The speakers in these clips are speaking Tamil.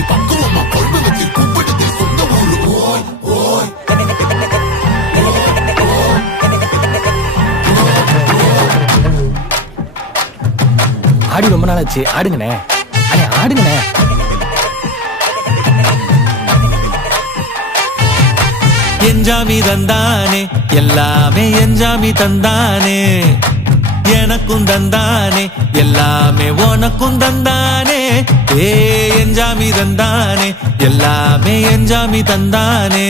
வச்சு பக்குவமா கொழும்பு வச்சு கூப்பிடுது சொந்த ஊரு. ஓய் ஓய் ஆடி ரொம்ப நாள் ஆச்சு, ஆடுங்கண்ணே. அண்ணே ஆடுங்கண்ணே. என்ஜாமி தந்தானே எல்லாமே, என்ஜாமி தந்தானே எனக்கும் தந்தானே எல்லாமே, உனக்கும் தந்தானே. ஏ என்ஜாமி தந்தானே எல்லாமே, என்ஜாமி தந்தானே.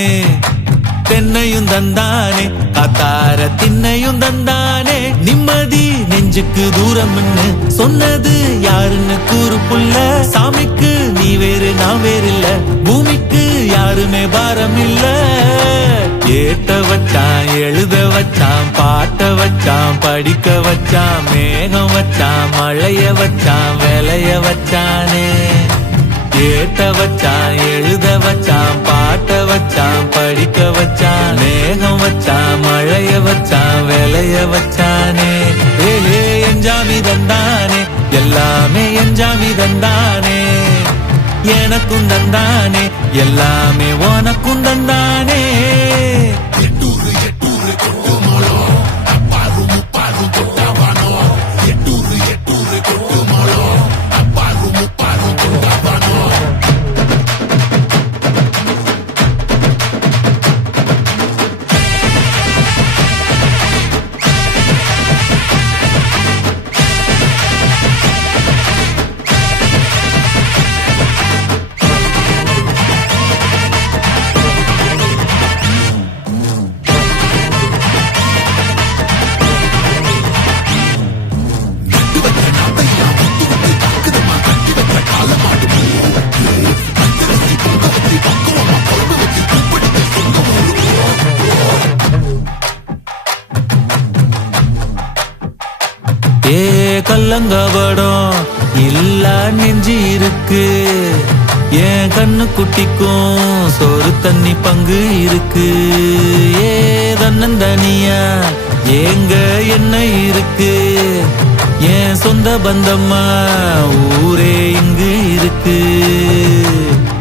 தென்னையும் தந்தானே, காத்தார திண்ணையும் தந்தானே. நிம்மதி நெஞ்சுக்கு தூரம்னு சொன்னது யாருன்னு கூறு புள்ள. சாமிக்கு நீ வேறு நான் வேறு இல்ல, பூமிக்கு யாருமே பாரம் இல்ல. ஏட்ட வச்சான், எழுத வச்சான், பாட்ட வச்சான், படிக்க வச்சான், மேகம் வச்சான், மழைய வச்சான், விளைய வச்சானே. ஏட்ட வச்சான், எழுத வச்சான், பாட்ட வச்சான், படிக்க வச்சான், மேகம் வச்சான், மழைய வச்சான், விளைய வச்சானே. ஏ என்ஜாமி தந்தானே எல்லாமே, என்ஜாமி தந்தானே எனக்கும் தந்தானே எல்லாமே, உனக்கும் தந்தானே. எட்டூரு எட்டூரு கொட்டு மோளம், அப்பாரு முப்பாரு கொட்டாவானோ. எட்டூரு எட்டூரு கொட்டு மோளம், அப்பாரு முப்பாரு கொட்டாவானோ. ஏ கல்லங்கபடம் இல்லா நெஞ்சு இருக்கு, என் கண்ணு குட்டிக்கும் சோறு தண்ணி பங்கு இருக்கு. ஏ தன்னந்தனியா ஏங்க என்ன இருக்கு, என் சொந்த பந்தம்மா ஊரே இங்கு இருக்கு.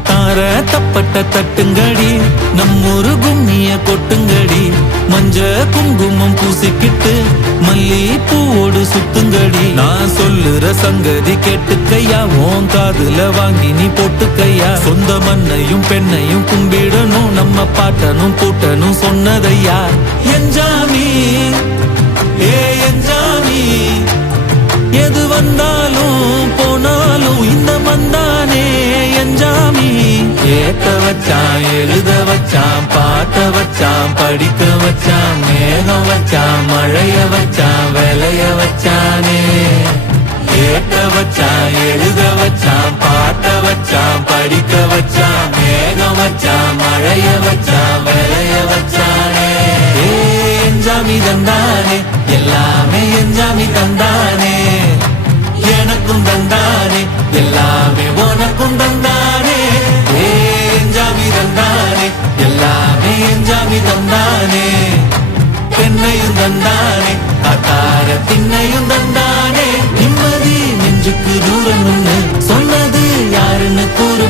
தார தப்பட்ட தட்டுங்கடி, நம்மொரு கும்மிய கொட்டுங்கடி. மஞ்ச குங்குமம் பூசிக்கிட்டு மல்லி பூவோடு சுத்துங்கடி. நான் சொல்லுற சங்கதி கேட்டுக்கையா, உன் காதுல வாங்கி நீ போட்டுக்கையா. சொந்த மண்ணையும் பெண்ணையும் கும்பிடணும், நம்ம பாட்டனும் பூட்டனும் சொன்னதையா. என்ஜாமி ஏ என்ஜாமி, எது வந்தாலும் போனாலும் இந்த மந்தானே என்ஜாமி. ஏத்த வச்சான், எழுத வச்சான், பாட்ட வச்சான், படிக்க வச்சான், மேகம் வச்சான், மழைய வச்சான், விளைய வச்சானே. ஏத்த வச்சான், எழுத வச்சான், பாட்ட வச்சான், படிக்க வச்சான், மேகம் வச்சான், மழைய வச்சான், விளைய வச்சானே. ஏ என்ஜாமி தந்தானே எல்லாமே, என்ஜாமி தந்தானே எனக்கும் தந்தானே எல்லாமே, உனக்கும் தந்தானே. ஏ என்ஜாமி தந்தானே எல்லாமே, என்ஜாமி தந்தானே. பெண்ணையும் தந்தானே, காத்தார திண்ணையும் தந்தானே. நிம்மதி நெஞ்சுக்கு தூரம்னு சொன்னது யாருன்னு கூறு.